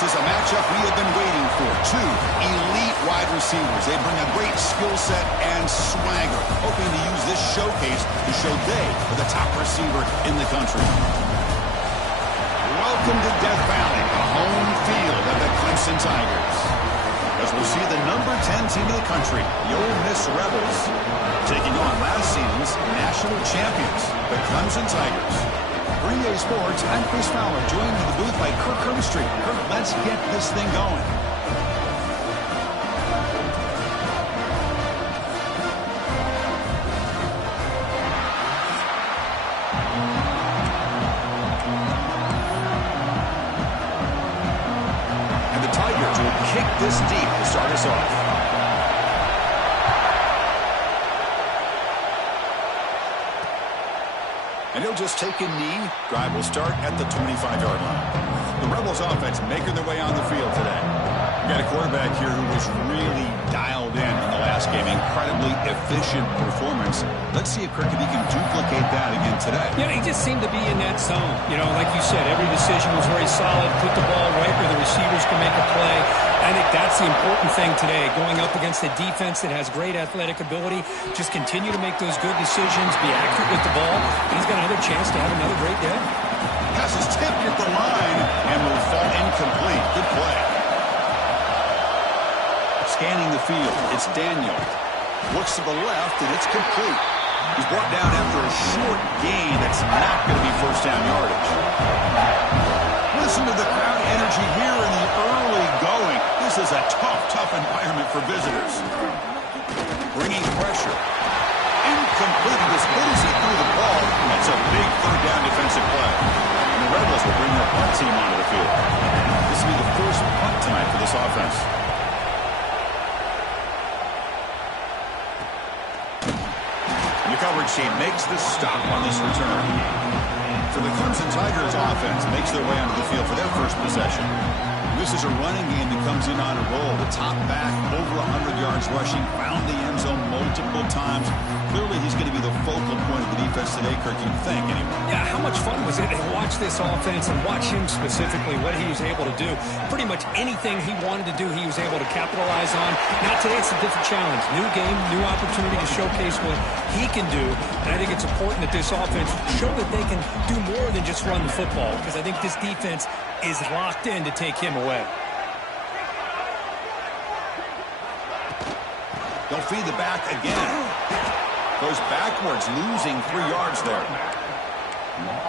This is a matchup we have been waiting for. Two elite wide receivers. They bring a great skill set and swagger, hoping to use this showcase to show they are the top receiver in the country. Welcome to Death Valley, the home field of the Clemson Tigers. As we'll see the number 10 team in the country, the Ole Miss Rebels, taking on last season's national champions, the Clemson Tigers. For EA Sports, I'm Chris Fowler, joined in the booth by Kirk Herbstreit. Kirk, let's get this thing going. And the Tigers will kick this deep to start us off. And he'll just take a knee. Drive will start at the 25-yard line. The Rebels offense making their way on the field today. We got a quarterback here who was really dialed in the last game. Incredibly efficient performance. Let's see if Kirk, if he can duplicate that again today. Yeah, he just seemed to be in that zone. You know, like you said, every decision was very solid. Put the ball right where the receivers can make a play. I think that's the important thing today. Going up against a defense that has great athletic ability. Just continue to make those good decisions. Be accurate with the ball. And he's got another chance to have another great day. Pass is tipped at the line and will fall incomplete. Good play. Scanning the field, it's Daniel. Looks to the left, and it's complete. He's brought down after a short gain that's not going to be first down yardage. Listen to the crowd energy here in the early going. This is a tough environment for visitors. Bringing pressure. Incomplete. As good as he threw the ball, that's a big third down defensive play. And the Rebels will bring their punt team onto the field. This will be the first punt tonight for this offense. And the coverage team makes the stop on this return. So the Clemson Tigers offense makes their way onto the field for their first possession. This is a running game that comes in on a roll. The top back, over 100 yards rushing, found the end zone multiple times. Clearly, he's going to be the focal point of the defense today, Kirk, you'd think, anyway. Yeah, how much fun was it to watch this offense and watch him specifically, what he was able to do. Pretty much anything he wanted to do, he was able to capitalize on. Now, today it's a different challenge. New game, new opportunity to showcase what he can do. And I think it's important that this offense show that they can do more than just run the football, because I think this defense is locked in to take him away. They'll feed the back again. Goes backwards, losing 3 yards there.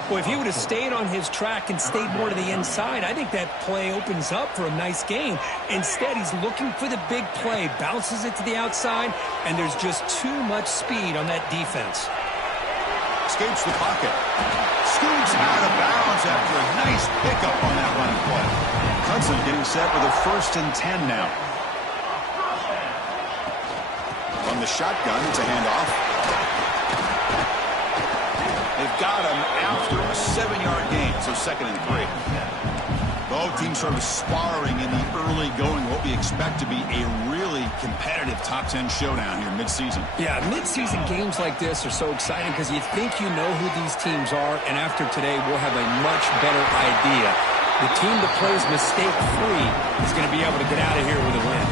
Well, if he would have stayed on his track and stayed more to the inside, I think that play opens up for a nice gain. Instead, he's looking for the big play, bounces it to the outside, and there's just too much speed on that defense. Escapes the pocket. Scoots out of bounds after a nice pickup on that running play. Clemson getting set with a 1st and 10 now. From the shotgun, it's a handoff. They've got him after a 7-yard gain, so 2nd and 3. Both teams sort of sparring in the early going, what we expect to be a really competitive top 10 showdown here mid-season. Yeah, mid-season games like this are so exciting because you think you know who these teams are, and after today we'll have a much better idea. The team that plays mistake-free is going to be able to get out of here with a win.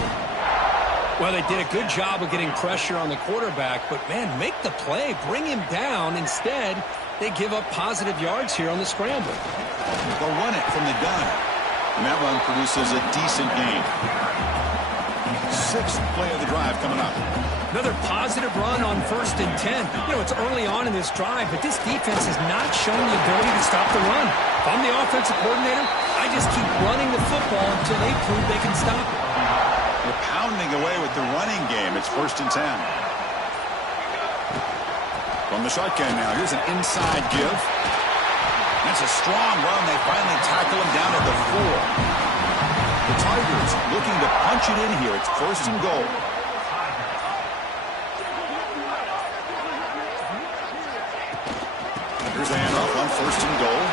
Well, they did a good job of getting pressure on the quarterback, but, man, make the play, bring him down. Instead, they give up positive yards here on the scramble. They'll run it from the gun. And that run produces a decent gain. 6th play of the drive coming up. Another positive run on 1st and 10. You know, it's early on in this drive, but this defense has not shown the ability to stop the run. If I'm the offensive coordinator, I just keep running the football until they prove they can stop it. They're pounding away with the running game. It's 1st and 10. From the shotgun now, here's an inside give. That's a strong run. They finally tackle him down at the 4. The Tigers looking to punch it in here. It's 1st and goal. Here's a handoff on 1st and goal.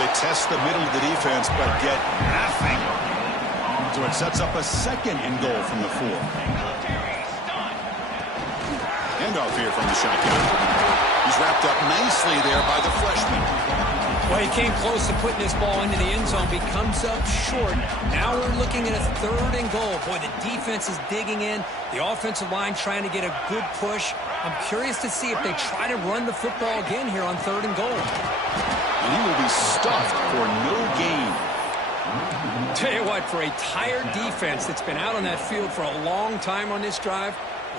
They test the middle of the defense, but get nothing. So it sets up a 2nd and goal from the 4. Handoff here from the shotgun. He's wrapped up nicely there by the freshman. Well, he came close to putting this ball into the end zone, but he comes up short. Now we're looking at a 3rd and goal. Boy, the defense is digging in. The offensive line trying to get a good push. I'm curious to see if they try to run the football again here on 3rd and goal. And he will be stuffed for no gain. Tell you what, for a tired defense that's been out on that field for a long time on this drive,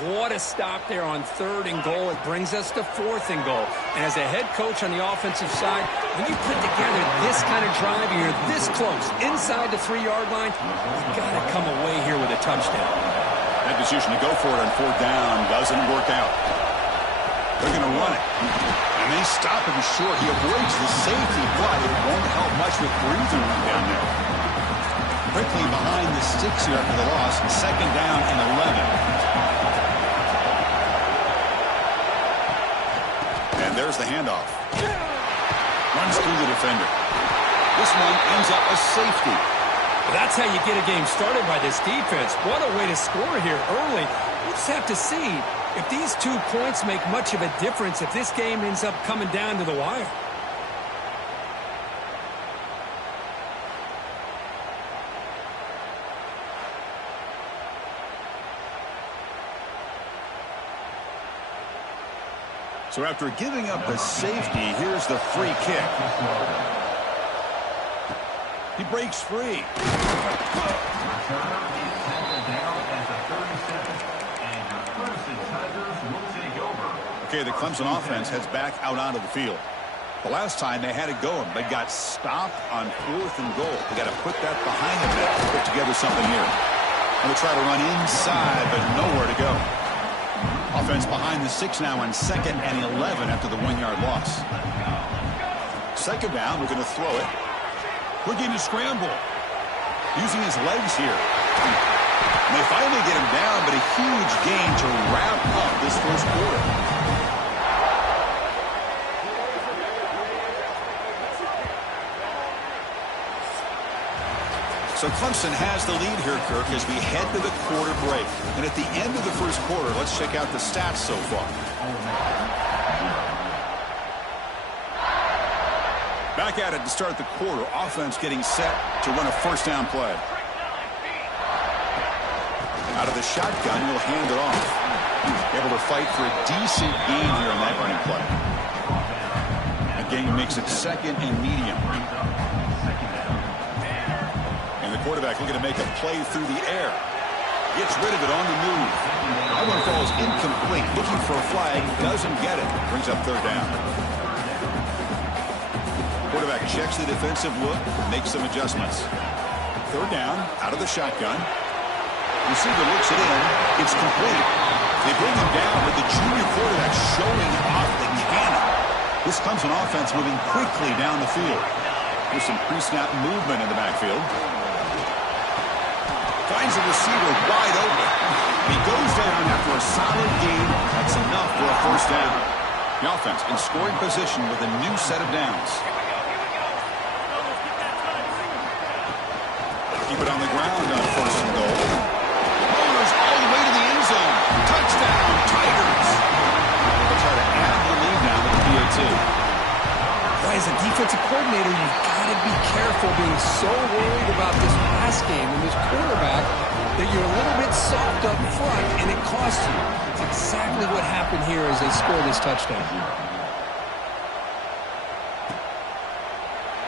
what a stop there on 3rd and goal. It brings us to 4th and goal. And as a head coach on the offensive side, when you put together this kind of drive, you're this close, inside the 3-yard line, you've got to come away here with a touchdown. That decision to go for it on 4th down doesn't work out. They're going to run it. And they stop him short. He avoids the safety, but it won't help much with breathing room down there. Quickly behind the sticks here after the loss. 2nd down and 11. And there's the handoff. Runs through the defender. This one ends up a safety. Well, that's how you get a game started by this defense. What a way to score here early. We'll just have to see if these 2 points make much of a difference if this game ends up coming down to the wire. So after giving up the safety, here's the free kick. He breaks free. Okay, the Clemson offense heads back out onto the field. The last time they had it going, but got stopped on 4th and goal. They got to put that behind them to put together something here. And they try to run inside, but nowhere to go. Offense behind the 6 now on 2nd and 11 after the 1-yard loss. 2nd down, we're going to throw it. We're getting a scramble. Using his legs here. And they finally get him down, but a huge gain to wrap up this 1st quarter. So Clemson has the lead here, Kirk, as we head to the quarter break. And at the end of the 1st quarter, let's check out the stats so far. Back at it to start the quarter. Offense getting set to run a 1st down play. Out of the shotgun, he'll hand it off. Able to fight for a decent gain here on that running play. Again, makes it 2nd and medium. Quarterback looking to make a play through the air. Gets rid of it on the move. That one falls incomplete. Looking for a flag. Doesn't get it. Brings up 3rd down. Quarterback checks the defensive look. Makes some adjustments. 3rd down. Out of the shotgun. Receiver looks it in. It's complete. They bring him down with the junior quarterback showing off the cannon. This Clemson offense moving quickly down the field. There's some pre-snap movement in the backfield. Finds a receiver wide open. He goes down after a solid gain. That's enough for a 1st down. The offense in scoring position with a new set of downs. Keep it on the ground on 1st and goal. Motors all the way to the end zone. Touchdown, Tigers. They'll try to add the lead now with the PAT. As a defensive coordinator, you've got to be careful being so worried about this pass game and this quarterback that you're a little bit soft up front and it costs you. It's exactly what happened here as they score this touchdown.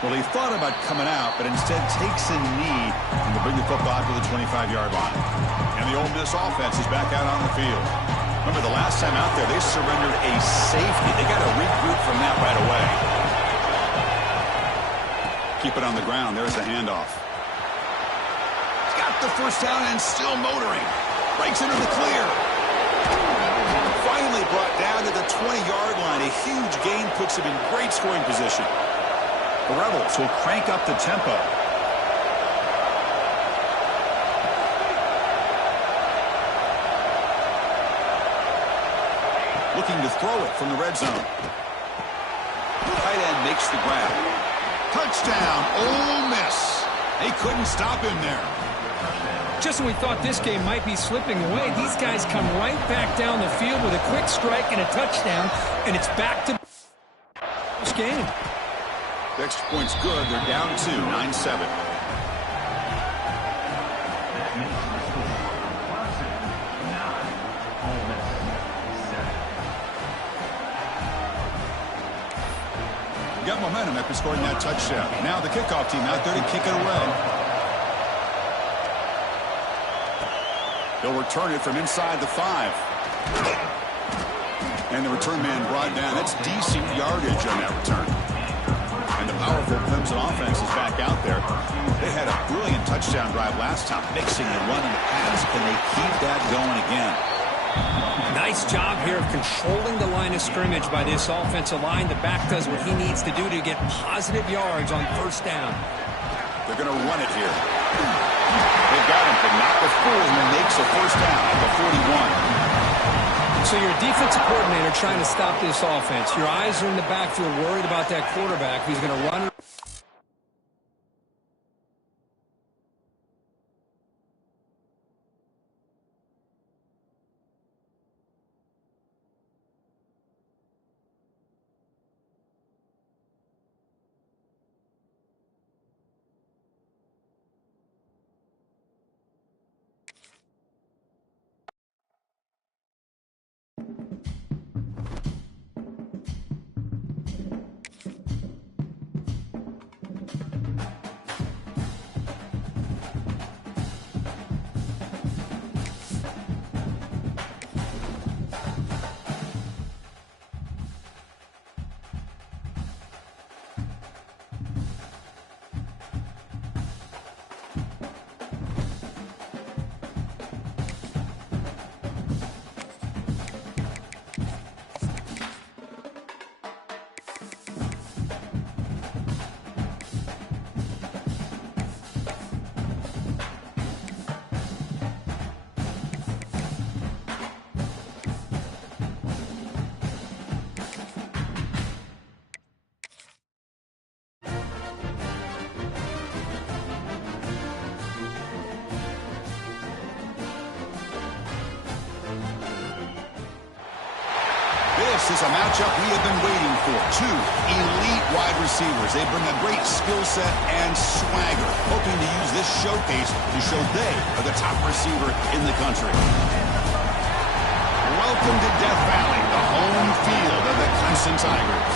Well, he thought about coming out, but instead takes a knee and to bring the football to the 25-yard line. And the Ole Miss offense is back out on the field. Remember, the last time out there, they surrendered a safety. They got to regroup from that right away. Keep it on the ground. There's the handoff. He's got the 1st down and still motoring. Breaks into the clear. Finally brought down to the 20-yard line. A huge gain puts him in great scoring position. The Rebels will crank up the tempo. Looking to throw it from the red zone. Tight end makes the grab. Touchdown, Ole Miss. They couldn't stop him there. Just when we thought this game might be slipping away, these guys come right back down the field with a quick strike and a touchdown, and it's back to this game. The extra point's good. They're down 2, 9-7. Got momentum after scoring that touchdown. Now the kickoff team out there to kick it away. They'll return it from inside the 5. And the return man brought down. That's decent yardage on that return. And the powerful Clemson offense is back out there. They had a brilliant touchdown drive last time, mixing the run and the pass. Can they keep that going again? Nice job here of controlling the line of scrimmage by this offensive line. The back does what he needs to do to get positive yards on first down. They're going to run it here. They've got him, but not before he makes a first down at the 41. So you're a defensive coordinator trying to stop this offense. Your eyes are in the backfield, worried about that quarterback who's going to run. This is a matchup we have been waiting for. 2 elite wide receivers. They bring a great skill set and swagger, hoping to use this showcase to show they are the top receiver in the country. Welcome to Death Valley, the home field of the Clemson Tigers.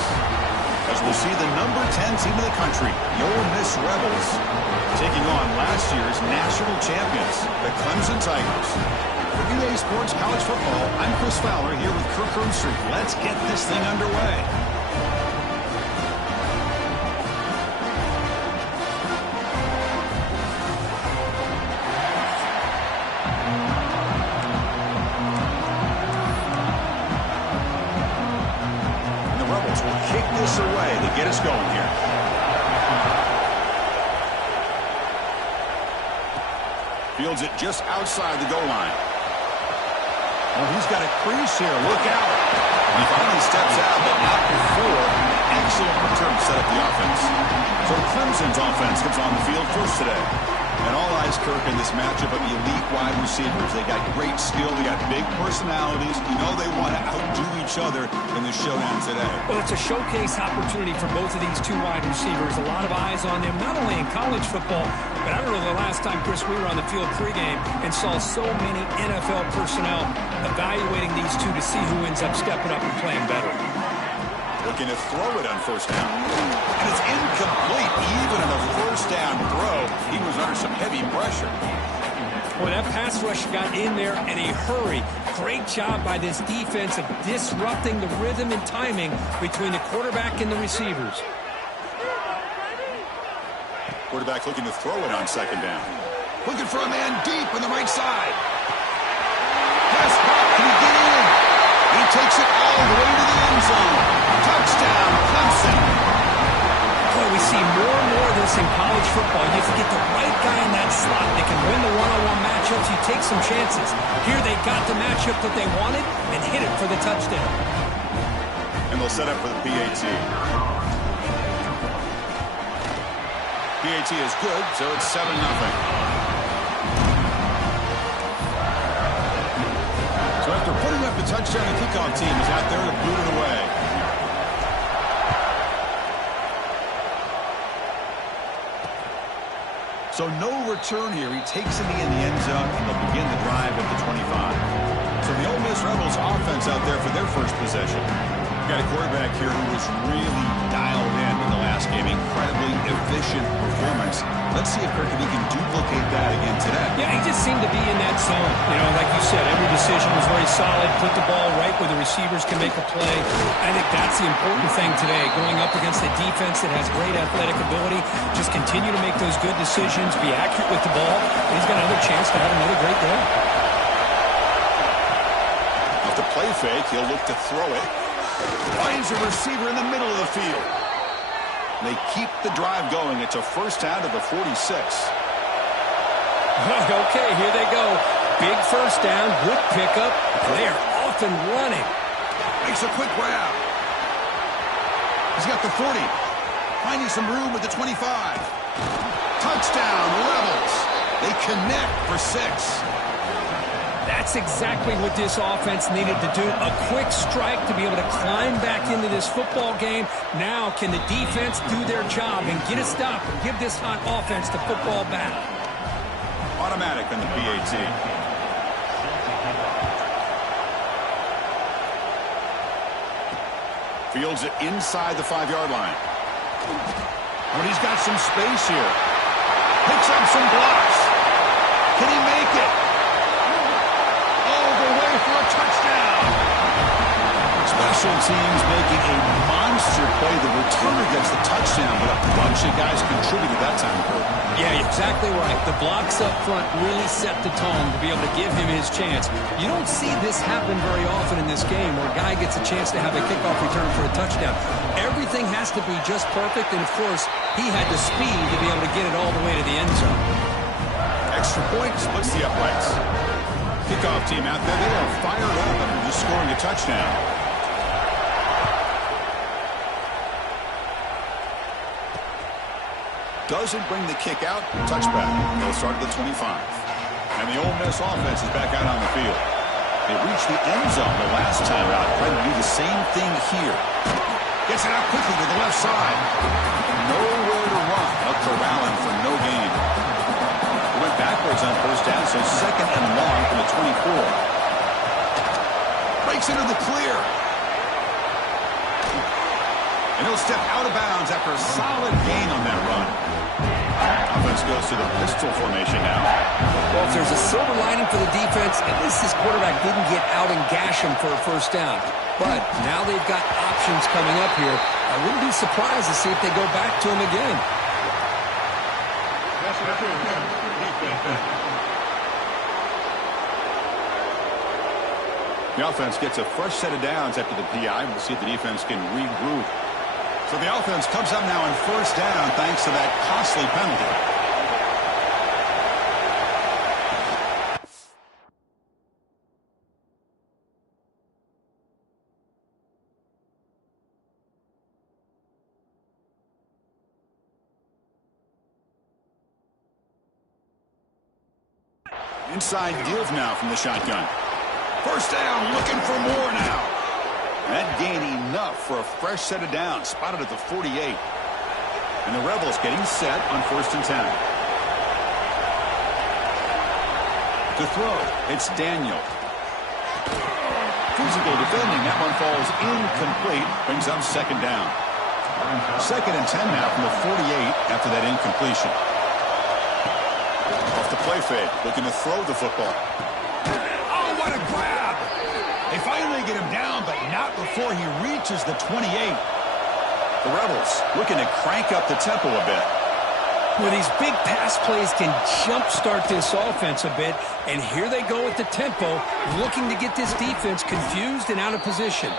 As we'll see the number 10 team in the country, the Ole Miss Rebels, taking on last year's national champions, the Clemson Tigers. For EA Sports College Football, I'm Chris Fowler here with Kirk Herbstreit. Let's get this thing underway. And the Rebels will kick this away to get us going here. Fields it just outside the goal line. Well, he's got a crease here. Look out. He finally steps out, but not before. Excellent return to set up the offense. So Clemson's offense comes on the field first today. And all eyes, Kirk, in this matchup of elite wide receivers. They got great skill. They got big personalities. You know they want to outdo each other in the showdown today. Well, it's a showcase opportunity for both of these 2 wide receivers. A lot of eyes on them, not only in college football, but I remember the last time, Chris, we were on the field pregame and saw so many NFL personnel evaluating these 2 to see who ends up stepping up and playing better. Looking to throw it on first down. And it's incomplete. Even on the first down throw, he was under some heavy pressure. Well, that pass rush got in there in a hurry. Great job by this defense of disrupting the rhythm and timing between the quarterback and the receivers. Quarterback looking to throw it on second down. Looking for a man deep on the right side. Pass caught. Can he get in? He takes it all the way to the end zone. Touchdown, Clemson. Boy, we see more and more of this in college football. You have to get the right guy in that slot. They can win the one-on-one matchups. You take some chances. Here they got the matchup that they wanted and hit it for the touchdown. And they'll set up for the PAT. PAT is good, so it's 7-0. So after putting up the touchdown, the kickoff team is out there to boot it away. So no return here. He takes it in the end zone, and they'll begin the drive at the 25. So the Ole Miss Rebels offense out there for their first possession. Got a quarterback here who was really dialed in the last game. Incredibly efficient performance. Let's see if Kirk he can duplicate that again today. Yeah, he just seemed to be in that zone. You know, like you said, every decision was very solid. Put the ball right where the receivers can make a play. I think that's the important thing today. Going up against a defense that has great athletic ability, just continue to make those good decisions, be accurate with the ball, and he's got another chance to have another great day. Off the play fake, he'll look to throw it. Finds a receiver in the middle of the field. They keep the drive going. It's a first down to the 46. Okay, here they go. Big first down, good pickup. They are off and running. Makes a quick grab. He's got the 40. Finding some room with the 25. Touchdown, Rebels. They connect for 6. That's exactly what this offense needed to do. A quick strike to be able to climb back into this football game. Now, can the defense do their job and get a stop and give this hot offense the football back? Automatic on the PAT. Fields it inside the 5-yard line. Oh, and he's got some space here. Picks up some blocks. Can he make it? For a touchdown. Special teams making a monster play. The returner gets the touchdown, but a bunch of guys contributed that time. Yeah, exactly right. The blocks up front really set the tone to be able to give him his chance. You don't see this happen very often in this game where a guy gets a chance to have a kickoff return for a touchdown. Everything has to be just perfect, and of course, he had the speed to be able to get it all the way to the end zone. Extra point splits the uprights. Kickoff team out there, they are fired up after just scoring a touchdown. Doesn't bring the kick out, touchback. They'll start at the 25. And the Ole Miss offense is back out on the field. They reached the end zone the last time out, trying to do the same thing here. Gets it out quickly to the left side. Nowhere to run. A corralling for no gain. Went backwards on first down, so second and long from the 24. Breaks into the clear. And he'll step out of bounds after a solid gain on that run. Offense goes to the pistol formation now. Well, if there's a silver lining for the defense, at least this quarterback didn't get out and gash him for a first down. But now they've got options coming up here. I wouldn't be surprised to see if they go back to him again. The offense gets a fresh set of downs after the PI. We'll see if the defense can regroup. So the offense comes up now on first down thanks to that costly penalty. Inside deals now from the shotgun. First down, looking for more now. That gain enough for a fresh set of downs, spotted at the 48. And the Rebels getting set on first and 10. To throw, it's Daniel. Physical defending, that one falls incomplete, brings up second down. Second and 10 now from the 48 after that incompletion. Off the play fake, looking to throw the football. Oh, what a grab! They finally get him down, but not before he reaches the 28. The Rebels looking to crank up the tempo a bit. Well, these big pass plays can jumpstart this offense a bit, and here they go at the tempo, looking to get this defense confused and out of position.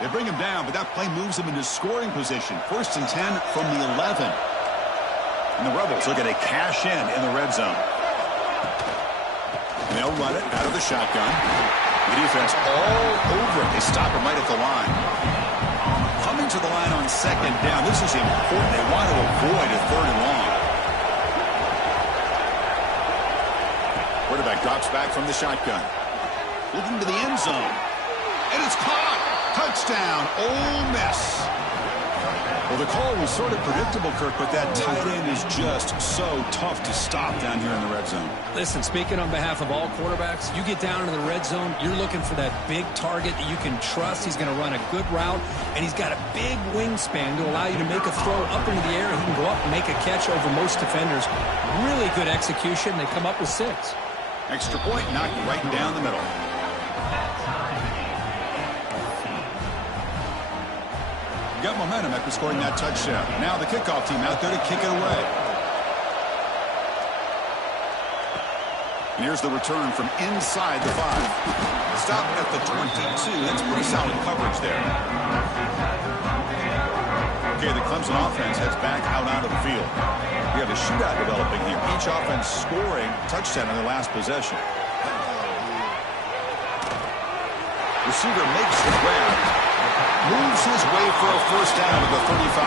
They bring him down, but that play moves him into scoring position. First and 10 from the 11. And the Rebels looking to cash in the red zone. And they'll run it out of the shotgun. The defense all over it. They stop him right at the line. Coming to the line on second down. This is important. They want to avoid a third and long. Quarterback drops back from the shotgun. Looking to the end zone. And it's caught. Touchdown, Ole Miss. Well, the call was sort of predictable, Kirk, but that tight end is just so tough to stop down here in the red zone. Listen, speaking on behalf of all quarterbacks, you get down into the red zone, you're looking for that big target that you can trust. He's going to run a good route, and he's got a big wingspan to allow you to make a throw up into the air. He can go up and make a catch over most defenders. Really good execution. They come up with 6. Extra point knocked right down the middle. Got momentum after scoring that touchdown. Now the kickoff team out there to kick it away. And here's the return from inside the 5. Stop at the 22. That's pretty solid coverage there. Okay, the Clemson offense heads back out onto the field. We have a shootout developing here. Each offense scoring a touchdown in their last possession. Receiver makes the grab. Moves his way for a first down at the 35.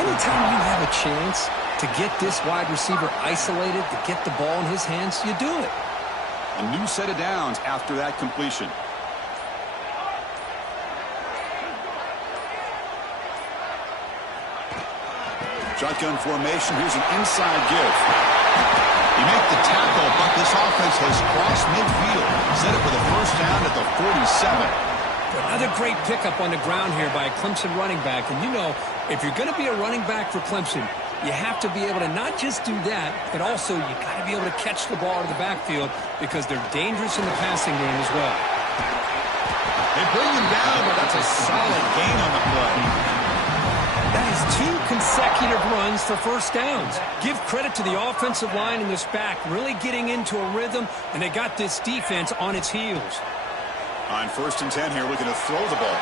Anytime you have a chance to get this wide receiver isolated, to get the ball in his hands, you do it. A new set of downs after that completion. Shotgun formation. Here's an inside give. You make the tackle, but this offense has crossed midfield. Set it for the first down at the 47. Another great pickup on the ground here by a Clemson running back. And you know, if you're going to be a running back for Clemson, you have to be able to not just do that, but also you got to be able to catch the ball in the backfield because they're dangerous in the passing game as well. They bring him down, but that's a solid gain on the play. That is 2 consecutive runs for first downs. Give credit to the offensive line and this back really getting into a rhythm, and they got this defense on its heels. On 1st and 10 here, looking to throw the ball.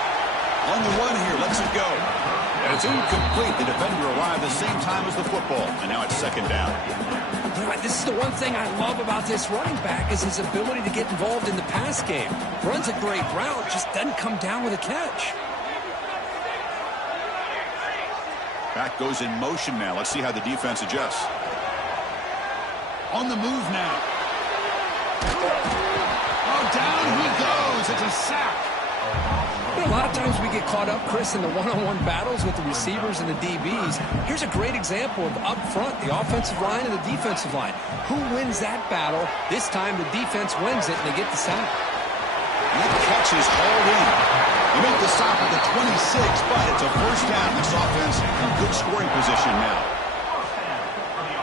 On the run here, lets it go. And it's incomplete. The defender arrived the same time as the football. And now it's 2nd down. You know, this is the one thing I love about this running back is his ability to get involved in the pass game. Runs a great route, just doesn't come down with a catch. Back goes in motion now. Let's see how the defense adjusts. On the move now. Oh, down he goes. It's a sack. You know, a lot of times we get caught up, Chris, in the one-on-one battles with the receivers and the DBs. Here's a great example of up front, the offensive line and the defensive line. Who wins that battle? This time the defense wins it, and they get the sack. And that catch is hauled in. They make the stop at the 26, but it's a first down. This offense in good scoring position now.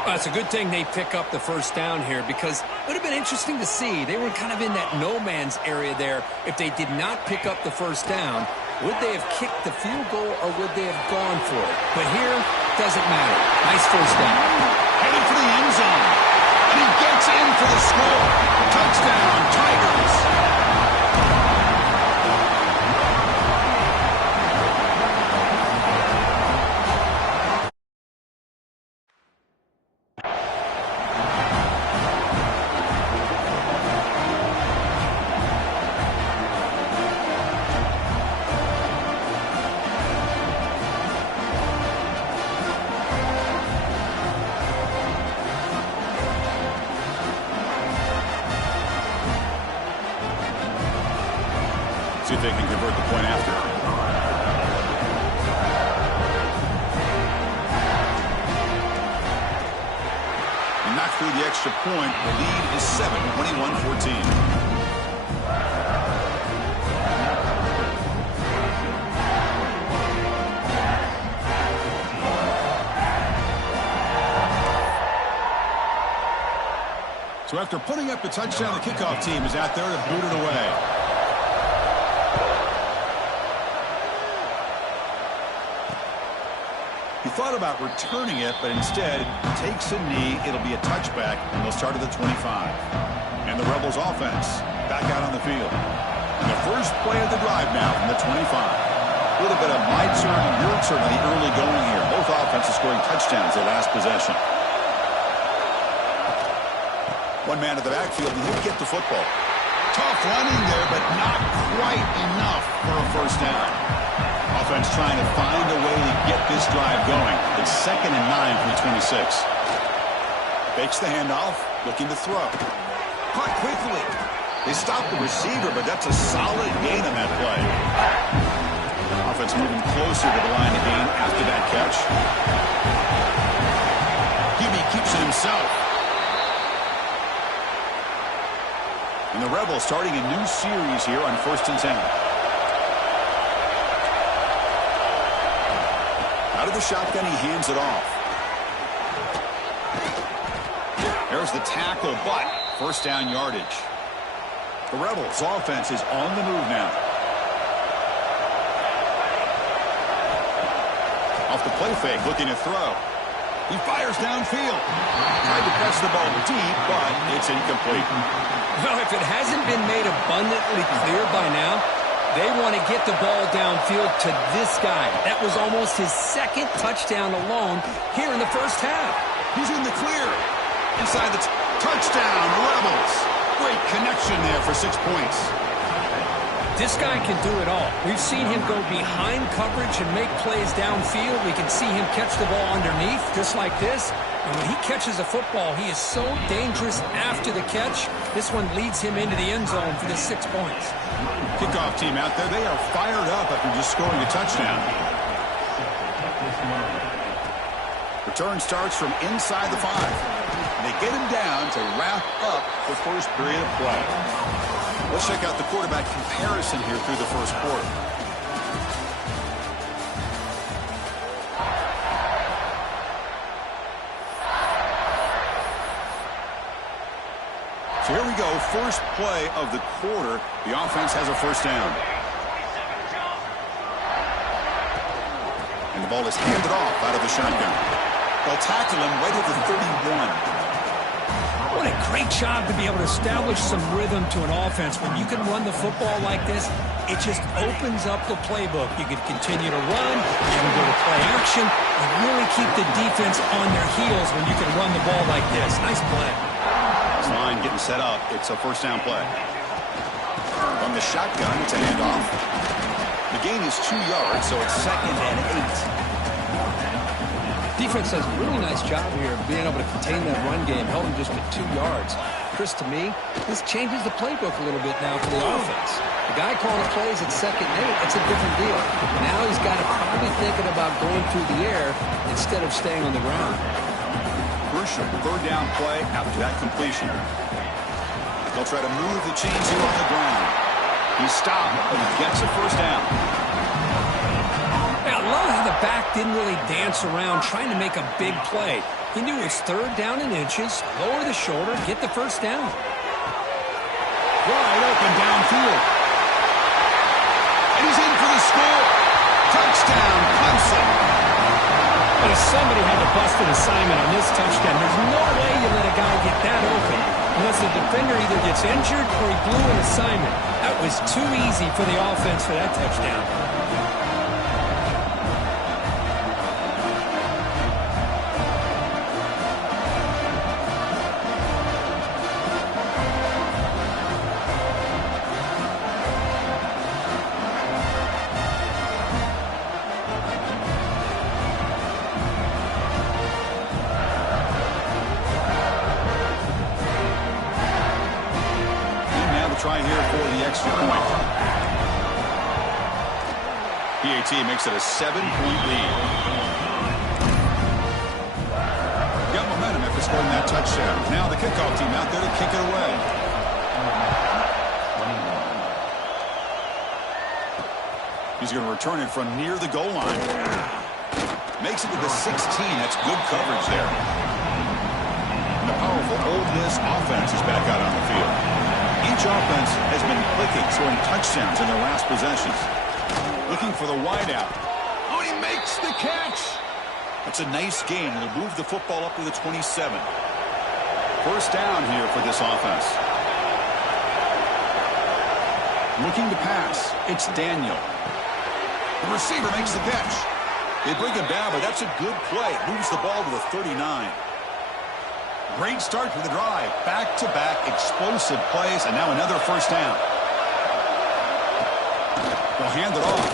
Well, it's a good thing they pick up the first down here because it would have been interesting to see. They were kind of in that no-man's area there. If they did not pick up the first down, would they have kicked the field goal or would they have gone for it? But here, doesn't matter. Nice first down. Headed for the end zone. And he gets in for the score. Touchdown, Tigers. See if they can convert the point after. And knock through the extra point. The lead is 7, 21-14. So after putting up the touchdown, the kickoff team is out there to boot it away. He thought about returning it, but instead takes a knee. It'll be a touchback, and they'll start at the 25. And the Rebels offense back out on the field. And the first play of the drive now from the 25. A little bit of my turn and your turn on the early going here. Both offenses scoring touchdowns their last possession. One man at the backfield, and he'll get the football. Tough running there, but not quite enough for a first down. Offense trying to find a way to get this drive going. It's 2nd and 9 from the 26. Fakes the handoff, looking to throw. Caught quickly. They stopped the receiver, but that's a solid gain on that play. offense moving closer to the line of gain after that catch. QB keeps it himself. And the Rebels starting a new series here on 1st and 10. Out of the shotgun, he hands it off. There's the tackle, but first down yardage. The Rebels' offense is on the move now. Off the play fake, looking to throw. He fires downfield. Tried to press the ball deep, but it's incomplete. Well, if it hasn't been made abundantly clear by now, they want to get the ball downfield to this guy. That was almost his second touchdown alone here in the first half. He's in the clear. Inside the touchdown, Rebels. Great connection there for 6 points. This guy can do it all. We've seen him go behind coverage and make plays downfield. We can see him catch the ball underneath, just like this. And when he catches a football, he is so dangerous after the catch. This one leads him into the end zone for the 6 points. Kickoff team out there, they are fired up after just scoring a touchdown. Return starts from inside the 5. They get him down to wrap up the first period of play. Let's check out the quarterback comparison here through the first quarter. So here we go, first play of the quarter. The offense has a first down. And the ball is handed off out of the shotgun. They'll tackle him right at the 31. What a great job to be able to establish some rhythm to an offense. When you can run the football like this, it just opens up the playbook. You can continue to run, you can go to play action, and really keep the defense on their heels when you can run the ball like this. Nice play. This line getting set up. It's a first down play. From the shotgun, it's a handoff. The gain is 2 yards, so it's 2nd and 8. Defense does a really nice job here of being able to contain that run game, held him just to 2 yards. Chris, to me, this changes the playbook a little bit now for the offense. The guy calling plays at 2nd and 8, it's a different deal. Now he's got to probably thinking about going through the air instead of staying on the ground. Crucial third down play after that completion. They'll try to move the chains here on the ground. He stopped, but he gets a first down. I love how the back didn't really dance around trying to make a big play. He knew it's 3rd down and inches, lower the shoulder, get the first down. Wide open downfield. And he's in for the score. Touchdown, Clemson. But if somebody had to bust an assignment on this touchdown, there's no way you let a guy get that open unless the defender either gets injured or he blew an assignment. That was too easy for the offense for that touchdown. Try here for the extra point. PAT makes it a 7-point lead. Got momentum after scoring that touchdown. Now the kickoff team out there to kick it away. He's going to return it from near the goal line. Makes it to the 16. That's good coverage there. And the powerful Ole Miss offense is back out on the field. Each offense has been clicking, scoring touchdowns in their last possessions. Looking for the wideout. Oh, he makes the catch. That's a nice gain. He'll move the football up to the 27. First down here for this offense. Looking to pass. It's Daniel. The receiver makes the catch. They bring him down, but that's a good play. It moves the ball to the 39. Great start to the drive. Back-to-back explosive plays, and now another first down. They'll hand it off.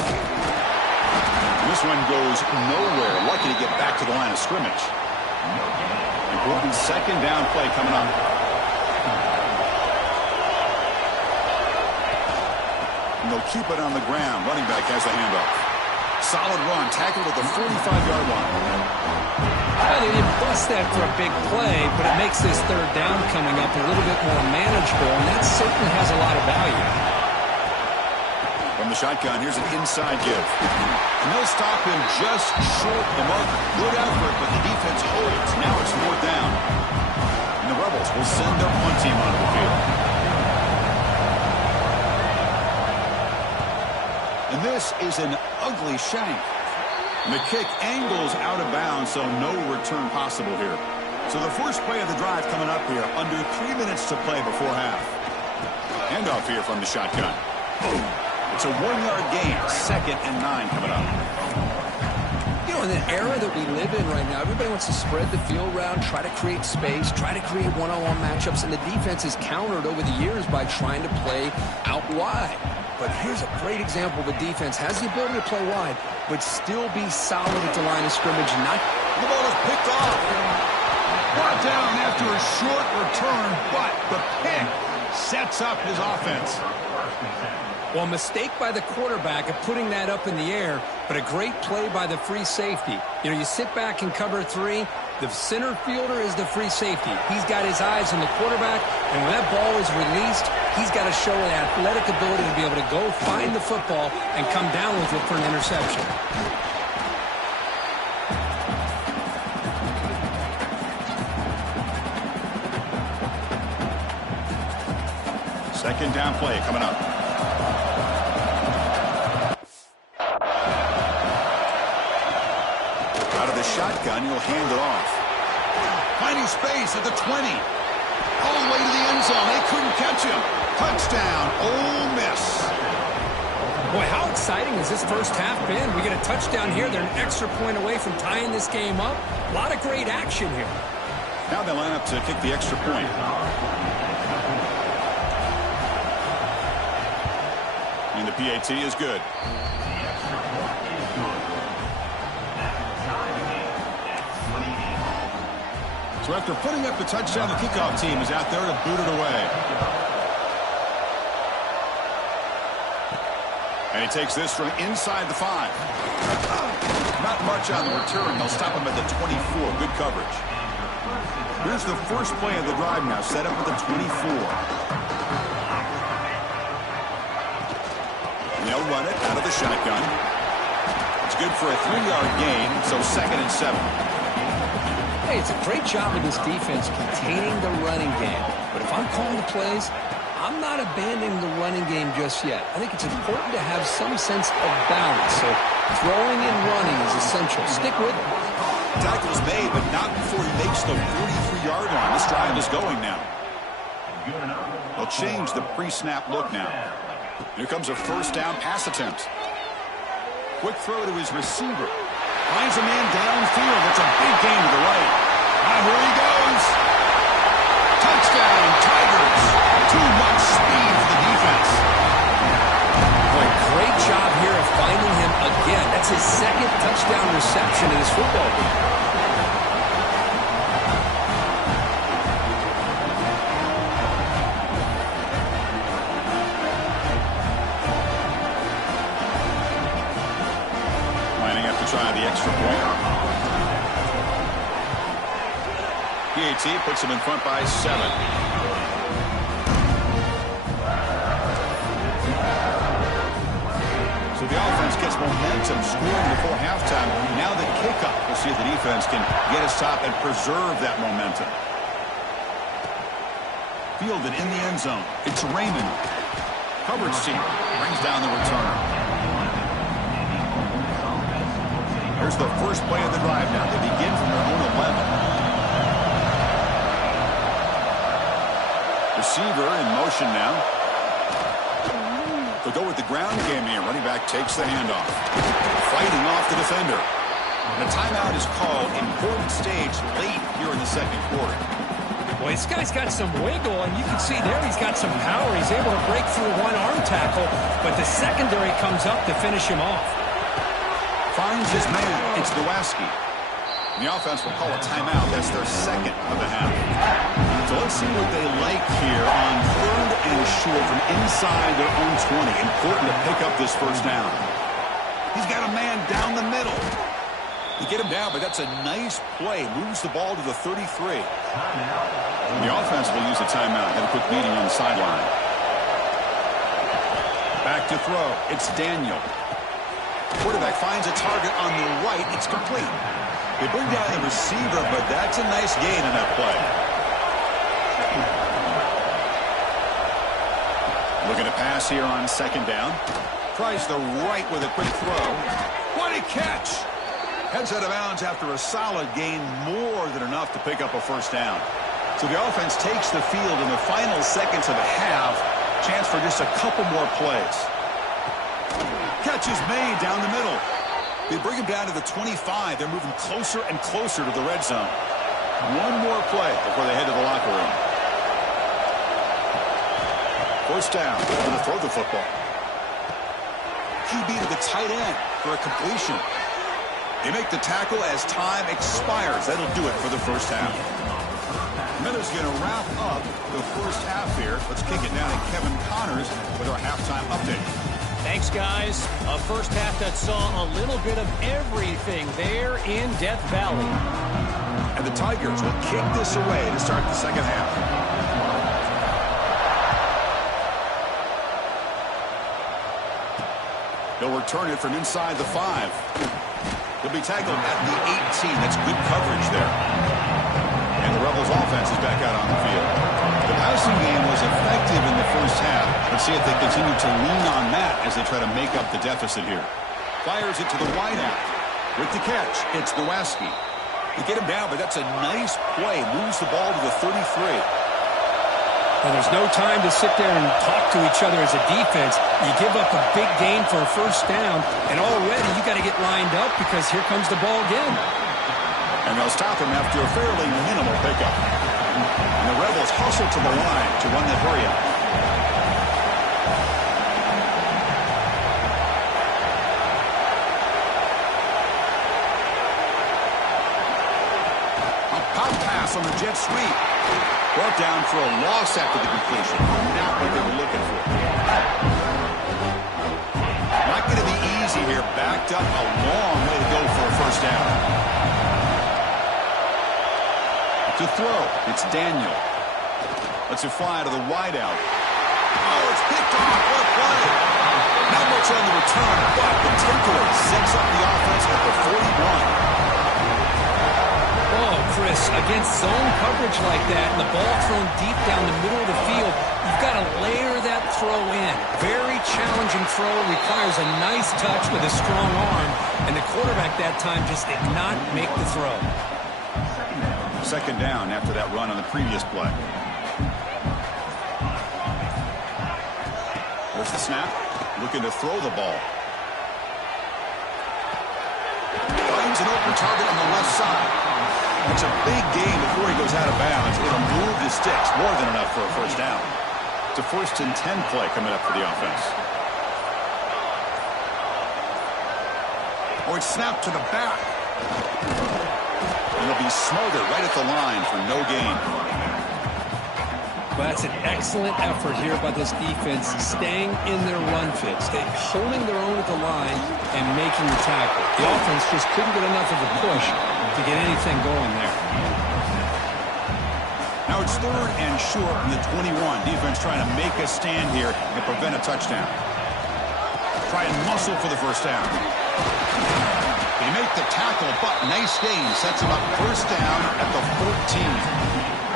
This one goes nowhere. Lucky to get back to the line of scrimmage. Important second down play coming up. And they'll keep it on the ground. Running back has the handoff. Solid run, tackled at the 45-yard line. Well, they didn't bust that for a big play, but it makes this third down coming up a little bit more manageable, and that certainly has a lot of value. From the shotgun, here's an inside give. And they'll stop him just short the mark. Good effort, but the defense holds. Now it's 4th down. And the Rebels will send their punt team onto the field. And this is an ugly shank. And the kick angles out of bounds, so no return possible here. So the first play of the drive coming up here, under 3 minutes to play before half. Handoff here from the shotgun. It's a 1-yard gain, 2nd and 9 coming up. You know, in the era that we live in right now, everybody wants to spread the field around, try to create space, try to create one-on-one matchups, and the defense is countered over the years by trying to play out wide. But here's a great example of a defense has the ability to play wide, but still be solid at the line of scrimmage. The ball is picked off. Brought down after a short return, but the pick sets up his offense. Well, mistake by the quarterback of putting that up in the air, but a great play by the free safety. You know, you sit back and cover 3. The center fielder is the free safety. He's got his eyes on the quarterback, and when that ball is released, he's got to show an athletic ability to be able to go find the football and come down with it for an interception. Second down play coming up. Out of the shotgun, he'll hand it off. Finding space at the 20. All the way to the end zone. They couldn't catch him. Touchdown, Ole Miss. Boy, how exciting has this first half been? We get a touchdown here. They're an extra point away from tying this game up. A lot of great action here. Now they line up to kick the extra point. And the PAT is good. So after putting up the touchdown, the kickoff team is out there to boot it away. And he takes this from inside the 5. Not much on the return. They'll stop him at the 24. Good coverage. Here's the first play of the drive now, set up at the 24. And they'll run it out of the shotgun. It's good for a 3-yard gain, so 2nd and 7. Hey, it's a great job of this defense containing the running game. But if I'm calling the plays, I'm not abandoning the running game just yet. I think it's important to have some sense of balance. So throwing and running is essential. Stick with it. Tackle's made, but not before he makes the 43-yard line. This drive is going now. They'll change the pre-snap look now. Here comes a first down pass attempt. Quick throw to his receiver. Finds a man downfield. It's a big gain to the right. Here he goes. Touchdown, Tigers. Too much speed for the defense. Boy, great job here of finding him again. That's his 2nd touchdown reception in his football game. Lining up to try the extra point. PAT puts him in front by 7. So the offense gets momentum scoring before halftime. Now the kickoff. We'll see if the defense can get his top and preserve that momentum. Fielded in the end zone. It's Raymond. Coverage team brings down the returner. Here's the first play of the drive now. They begin from their own 11. Receiver in motion now. They'll go with the ground game here. Running back takes the handoff. Fighting off the defender. And a timeout is called. Important stage late here in the second quarter. Boy, this guy's got some wiggle, and you can see there he's got some power. He's able to break through one arm tackle, but the secondary comes up to finish him off. Finds his man. It's Nowacki. The offense will call a timeout. That's their 2nd of the half. So let's see what they like here on 3rd and short from inside their own 20. Important to pick up this first down. He's got a man down the middle. You get him down, but that's a nice play. Moves the ball to the 33. The offense will use a timeout. Have a quick meeting on the sideline. Back to throw. It's Daniel. Quarterback finds a target on the right. It's complete. They bring down the receiver, but that's a nice gain on that play. Looking to pass here on second down. Tries the right with a quick throw. What a catch! Heads out of bounds after a solid gain, more than enough to pick up a first down. So the offense takes the field in the final seconds of the half. Chance for just a couple more plays. Catch is made down the middle. They bring him down to the 25. They're moving closer and closer to the red zone. One more play before they head to the locker room. First down. Going to throw the football. QB to the tight end for a completion. They make the tackle as time expires. That'll do it for the first half. Miller's going to wrap up the first half here. Let's kick it down to Kevin Connors with our halftime update. Thanks, guys. A first half that saw a little bit of everything there in Death Valley. And the Tigers will kick this away to start the second half. They'll return it from inside the 5. He'll be tackled at the 18. That's good coverage there. And the Rebels offense is back out on the field. The passing game was effective in the first half. Let's see if they continue to lean on that as they try to make up the deficit here. Fires it to the wideout. With the catch, it's Nowacki. They get him down, but that's a nice play. Moves the ball to the 33. And there's no time to sit there and talk to each other as a defense. You give up a big gain for a first down, and already you got to get lined up because here comes the ball again. And they'll stop him after a fairly minimal pickup. And the Rebels hustle to the line to run that hurry up. A pop pass on the jet sweep. Brought down for a loss after the completion. Not what they were looking for. Not going to be easy here. Backed up a long way to go for a first down. To throw, it's Daniel. Lets it fly to the wideout. Oh, it's picked off. What a play. Not much on the return, but the takeaway sets up the offense at the 41. Oh, Chris, against zone coverage like that and the ball thrown deep down the middle of the field, you've got to layer that throw in. Very challenging throw, requires a nice touch with a strong arm, and the quarterback that time just did not make the throw. Second down after that run on the previous play. There's the snap. Looking to throw the ball. Finds an open target on the left side. It's a big gain before he goes out of bounds. It'll move the sticks more than enough for a first down. It's a 1st and 10 play coming up for the offense. Or it's snapped to the back. And he'll be smothered right at the line for no gain. But that's an excellent effort here by this defense, staying in their run fits, holding their own at the line and making the tackle. The offense just couldn't get enough of a push to get anything going there. Now it's 3rd and short from the 21. Defense trying to make a stand here and prevent a touchdown. Try and muscle for the first down. They make the tackle, but nice gain. Sets him up first down at the 14.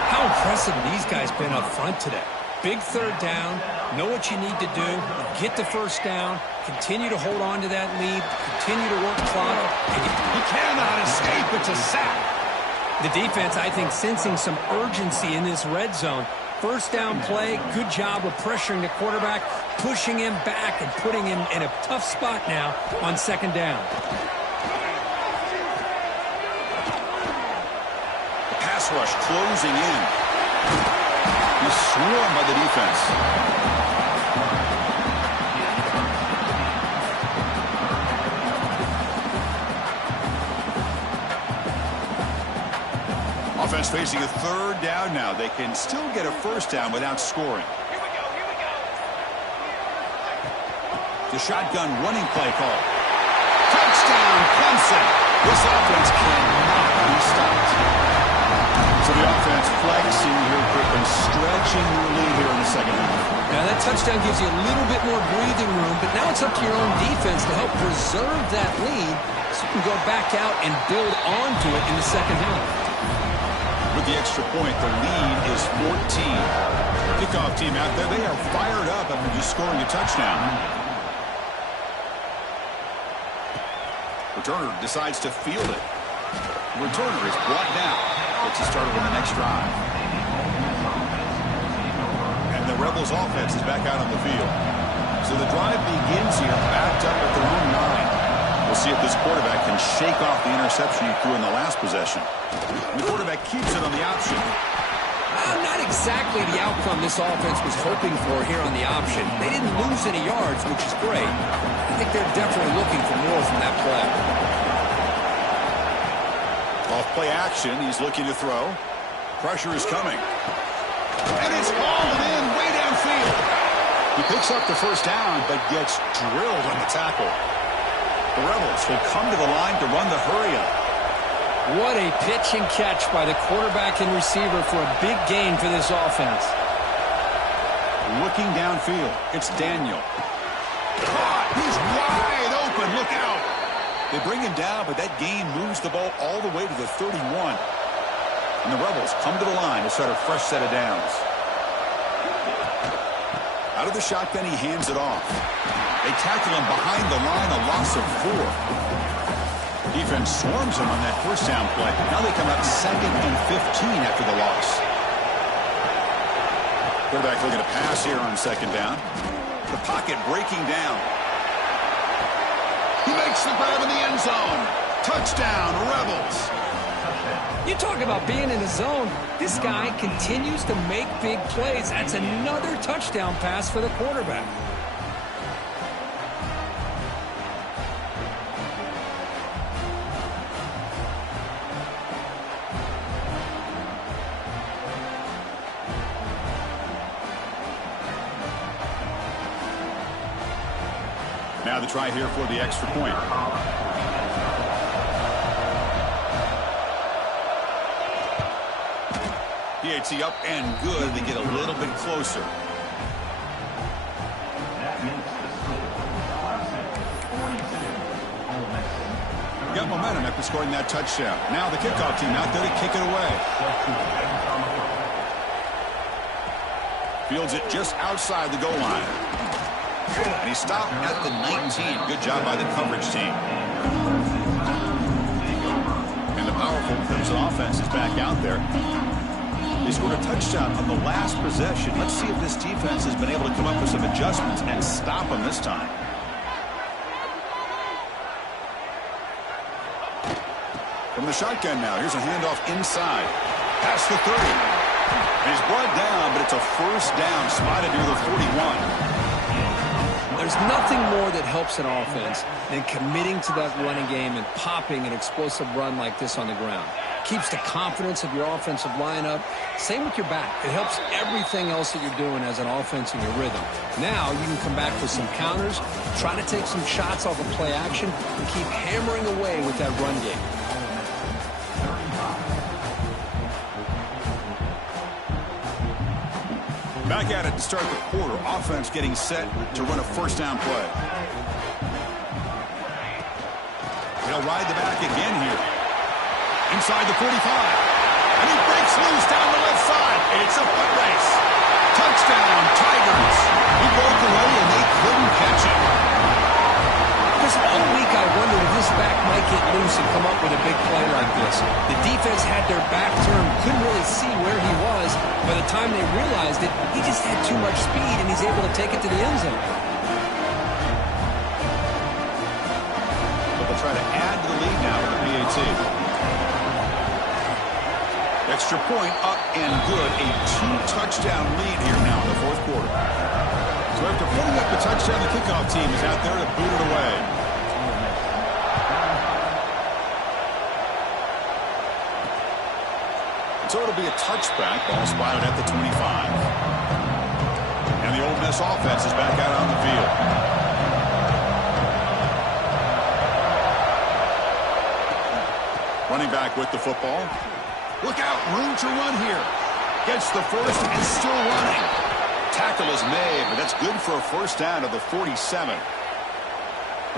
How impressive these guys been up front today. Big 3rd down, know what you need to do, get the first down, continue to hold on to that lead, continue to work clock. He cannot escape. It's a sack. The defense, I think, sensing some urgency in this red zone. First down play, good job of pressuring the quarterback, pushing him back and putting him in a tough spot now on second down. Pass rush closing in. He's swarmed by the defense. Offense facing a 3rd down now. They can still get a first down without scoring. Here we go. The shotgun running play call. Touchdown, Clemson. This offense cannot be stopped. So the offense flexing here, and stretching your lead here in the second half. Now that touchdown gives you a little bit more breathing room, but now it's up to your own defense to help preserve that lead so you can go back out and build onto it in the second half. With the extra point, the lead is 14. Kickoff team out there, they are fired up after just scoring a touchdown. Returner decides to field it. Returner is brought down. Gets you started on the next drive. And the Rebels offense is back out on the field. So the drive begins here backed up at their own 9. We'll see if this quarterback can shake off the interception he threw in the last possession. The quarterback keeps it on the option. Not exactly the outcome this offense was hoping for here on the option. They didn't lose any yards, which is great. I think they're definitely looking for more from that play. Off play action, he's looking to throw. Pressure is coming. And it's hauled in way downfield. He picks up the first down, but gets drilled on the tackle. The Rebels will come to the line to run the hurry-up. What a pitch and catch by the quarterback and receiver for a big gain for this offense. Looking downfield, it's Daniel. Caught! He's wide open. Look out! They bring him down, but that gain moves the ball all the way to the 31. And the Rebels come to the line to start a fresh set of downs. Out of the shotgun, he hands it off. They tackle him behind the line, a loss of 4. Defense swarms him on that first down play. Now they come up 2nd and 15 after the loss. Quarterback looking to pass here on 2nd down. The pocket breaking down. He makes the grab in the end zone. Touchdown, Rebels. You talk about being in the zone. This guy continues to make big plays. That's another touchdown pass for the quarterback. Now the try here for the extra point. PAT up and good. They get a little bit closer. Got momentum after scoring that touchdown. Now the kickoff team out there to kick it away. Fields it just outside the goal line. And he stopped at the 19. Good job by the coverage team. And the powerful Clemson offense is back out there. They scored a touchdown on the last possession. Let's see if this defense has been able to come up with some adjustments and stop them this time. From the shotgun now, here's a handoff inside. Past the 30. And he's brought down, but it's a first down spotted near the 41. There's nothing more that helps an offense than committing to that running game and popping an explosive run like this on the ground. Keeps the confidence of your offensive lineup. Same with your back. It helps everything else that you're doing as an offense in your rhythm. Now you can come back with some counters, try to take some shots off of play action, and keep hammering away with that run game. Back at it to start the quarter. Offense getting set to run a first down play. He'll ride the back again here. Inside the 45. And he breaks loose down the left side. It's a foot race. Touchdown, Tigers. He broke away and they couldn't catch him. Because all week I wondered if this back might get loose and come up with a big play like this. The defense had their back turned, couldn't really see where he was. By the time they realized it, he just had too much speed, and he's able to take it to the end zone. But they'll try to add to the lead now with the PAT. Extra point up and good. A 2-touchdown lead here now in the fourth quarter. So after putting up the touchdown, the kickoff team is out there to boot it away. So it'll be a touchback. Ball spotted at the 25. And the Ole Miss offense is back out on the field. Running back with the football. Look out, room to run here. Gets the first and still running. Tackle is made, but that's good for a first down to the 47.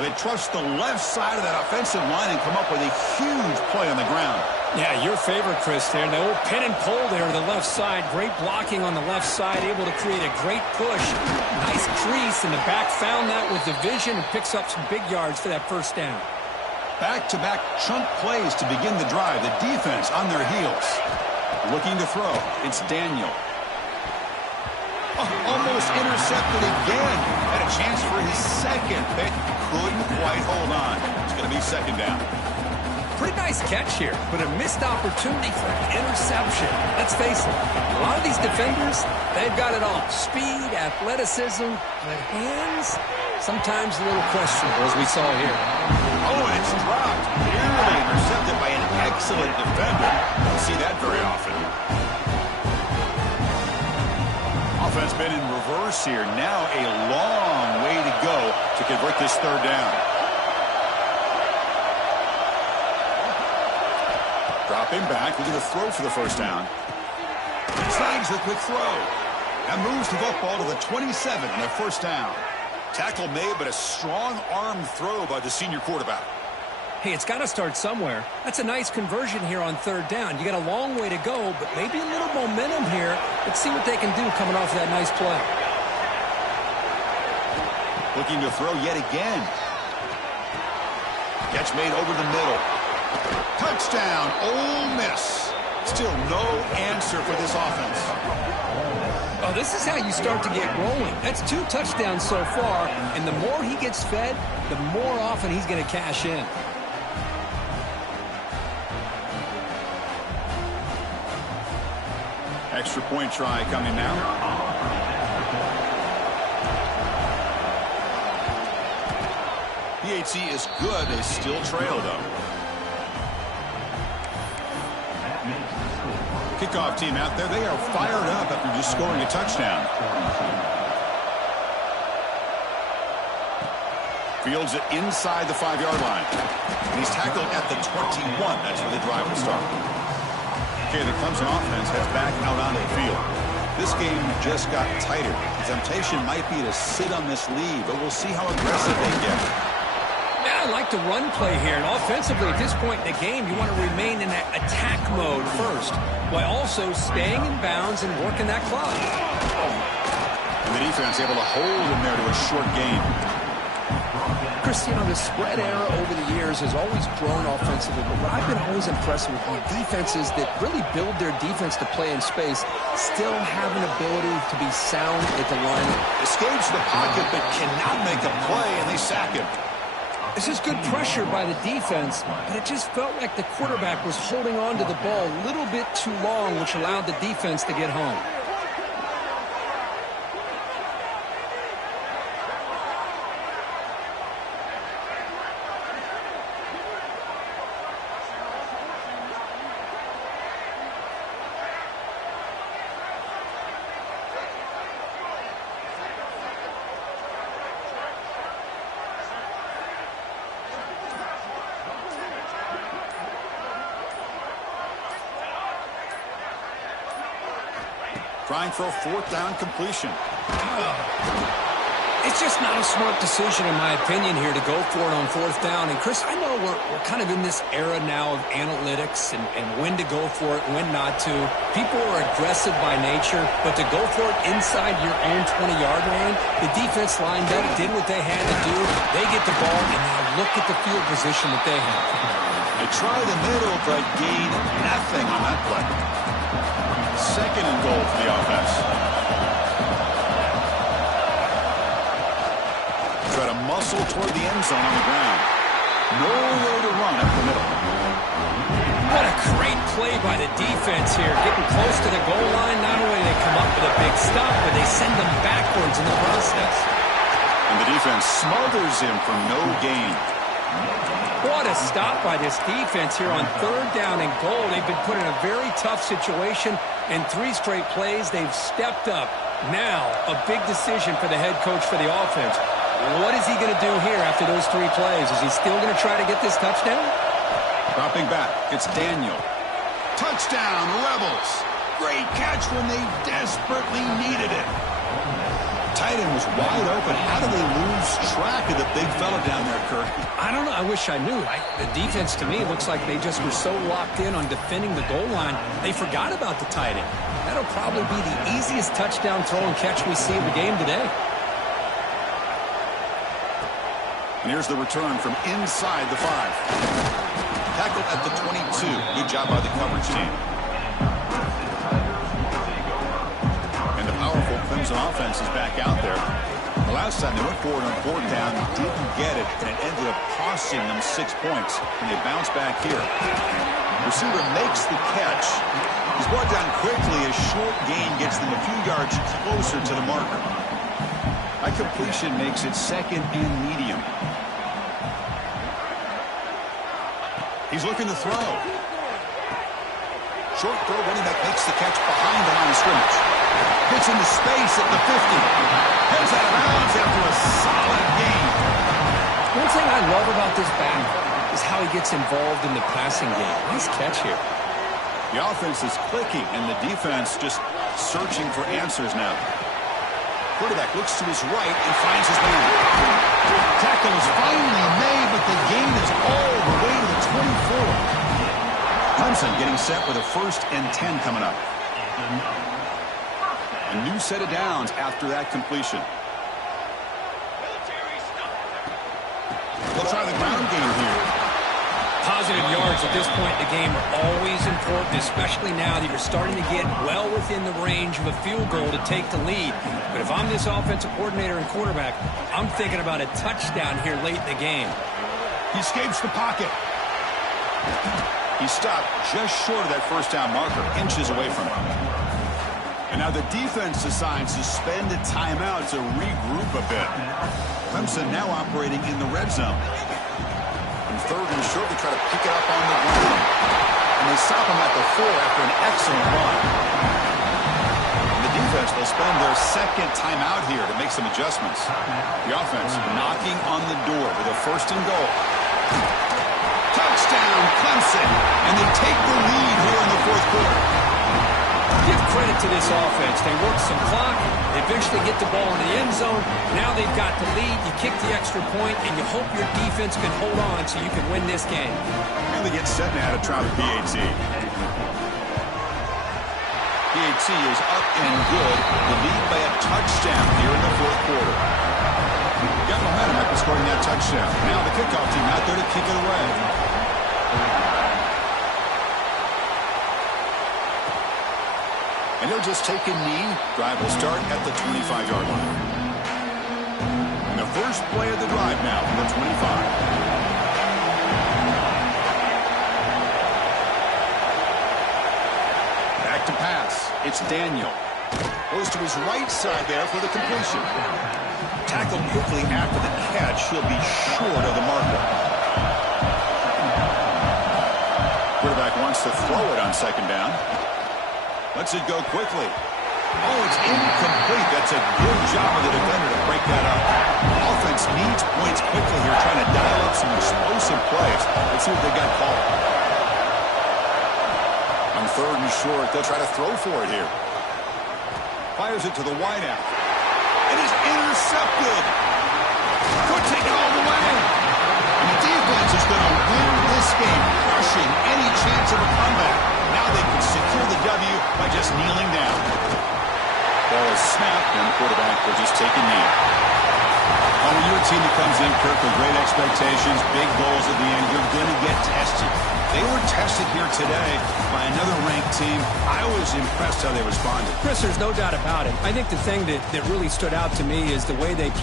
They trust the left side of that offensive line and come up with a huge play on the ground. Yeah, your favorite, Chris, there. The old pin and pull there to the left side. Great blocking on the left side, able to create a great push. Nice crease, and the back found that with the vision and picks up some big yards for that first down. Back-to-back chunk plays to begin the drive. The defense on their heels. Looking to throw. It's Daniel. Almost intercepted again. Had a chance for his second. They couldn't quite hold on. It's going to be second down. Pretty nice catch here, but a missed opportunity for an interception. Let's face it, a lot of these defenders, they've got it all. Speed, athleticism, but hands, sometimes a little questionable, as we saw here. Oh, and it's dropped. Nearly intercepted by an excellent defender. Don't see that very often. Offense been in reverse here. Now a long way to go to convert this third down. Dropping back, looking to throw for the first down. Snags the quick throw. And moves the football to the 27 and a first down. Tackle made, but a strong arm throw by the senior quarterback. Hey, it's got to start somewhere. That's a nice conversion here on third down. You got a long way to go, but maybe a little momentum here. Let's see what they can do coming off that nice play. Looking to throw yet again. Catch made over the middle. Touchdown, Ole Miss. Still no answer for this offense. Oh, this is how you start to get rolling. That's 2 touchdowns so far, and the more he gets fed, the more often he's going to cash in. Extra point try coming now. PHC is good. They still trail, though. Kickoff team out there. They are fired up after just scoring a touchdown. Fields it inside the 5-yard line. And he's tackled at the 21. That's where the drive will start. Okay, the Clemson offense heads back out onto the field. This game just got tighter. The temptation might be to sit on this lead, but we'll see how aggressive they get. Yeah, I like the run play here. And offensively, at this point in the game, you want to remain in that attack mode first, while also staying in bounds and working that clock. And the defense able to hold him there to a short gain. Cristiano, the spread era over the years has always grown offensively, but what I've been always impressed with defenses that really build their defense to play in space still have an ability to be sound at the line. Escapes the pocket, but cannot make a play, and they sack him. This is good pressure by the defense, but it just felt like the quarterback was holding on to the ball a little bit too long, which allowed the defense to get home. Trying for a 4th down completion. It's just not a smart decision, in my opinion, here to go for it on 4th down. And, Chris, I know we're kind of in this era now of analytics and when to go for it, when not to. People are aggressive by nature, but to go for it inside your own 20-yard line, the defense lined up, did what they had to do. They get the ball, and now look at the field position that they have. They try the middle, but gain nothing on that play. 2nd and goal for the offense. Try to muscle toward the end zone on the ground. Nowhere to run up the middle. What a great play by the defense here. Getting close to the goal line, not only do they come up with a big stop, but they send them backwards in the process. And the defense smothers him for no gain. What a stop by this defense here on 3rd down and goal. They've been put in a very tough situation, and 3 straight plays, they've stepped up. Now, a big decision for the head coach for the offense. What is he going to do here after those 3 plays? Is he still going to try to get this touchdown? Dropping back, it's Daniel. Touchdown, Rebels. Great catch when they desperately needed it. Tight end was wide open. How do they lose track of the big fella down there, Kirk? I don't know. I wish I knew. The defense, to me, looks like they just were so locked in on defending the goal line, they forgot about the tight end. That'll probably be the easiest touchdown throw and catch we see of the game today. And here's the return from inside the 5. Tackled at the 22. Good job by the coverage team. And the powerful Clemson offense is back out there. The last time they went forward on 4th down, didn't get it, and it ended up costing them 6 points. And they bounce back here. Receiver makes the catch. He's brought down quickly. A short gain gets them a few yards closer to the marker. That completion makes it 2nd and medium. He's looking to throw. Short throw, running back makes the catch behind the line of scrimmage. Gets into space at the 50. Heads out of bounds after a solid gain. One thing I love about this back is how he gets involved in the passing game. Nice catch here. The offense is clicking, and the defense just searching for answers now. Quarterback looks to his right and finds his man. Tackle is finally made, but the gain is all the way to the 24. Clemson getting set with a 1st and 10 coming up. A new set of downs after that completion. They'll try the ground game here. Positive yards at this point in the game are always important, especially now that you're starting to get well within the range of a field goal to take the lead. But if I'm this offensive coordinator and quarterback, I'm thinking about a touchdown here late in the game. He escapes the pocket. He stopped just short of that 1st down marker, inches away from him. And now the defense decides to spend a timeout to regroup a bit. Clemson now operating in the red zone. 3rd and short, they try to pick it up on the ground. And they stop him at the 4 after an excellent run. And the defense will spend their 2nd timeout here to make some adjustments. The offense knocking on the door with a 1st and goal. Touchdown, Clemson. And they take the lead here in the 4th quarter. Give credit to this offense. They work some clock. They eventually get the ball in the end zone. Now they've got the lead. You kick the extra point, and you hope your defense can hold on so you can win this game. And they get set now to try the PAT. PAT is up and good. The lead by a touchdown here in the 4th quarter. Got momentum after scoring that touchdown. Now the kickoff team out there to kick it away. And he'll just take a knee. Drive will start at the 25-yard line. And the first play of the drive now from the 25. Back to pass. It's Daniel. Goes to his right side there for the completion. Tackled quickly after the catch. He'll be short of the marker. Quarterback wants to throw it on 2nd down. Lets it go quickly. Oh, it's incomplete. That's a good job of the defender to break that up. Offense needs points quickly here, trying to dial up some explosive plays. Let's see what they got called. On 3rd and short, they'll try to throw for it here. Fires it to the wideout. It is intercepted. Could take it all the way. And the defense is going to win this game, crushing any chance of a comeback. Now they can secure the W by just kneeling down. Ball is snapped, and the quarterback will just take a knee. When you're a team that comes in, Kirk, with great expectations, big goals at the end, you're going to get tested. They were tested here today by another ranked team. I was impressed how they responded. Chris, there's no doubt about it. I think the thing that really stood out to me is the way they played.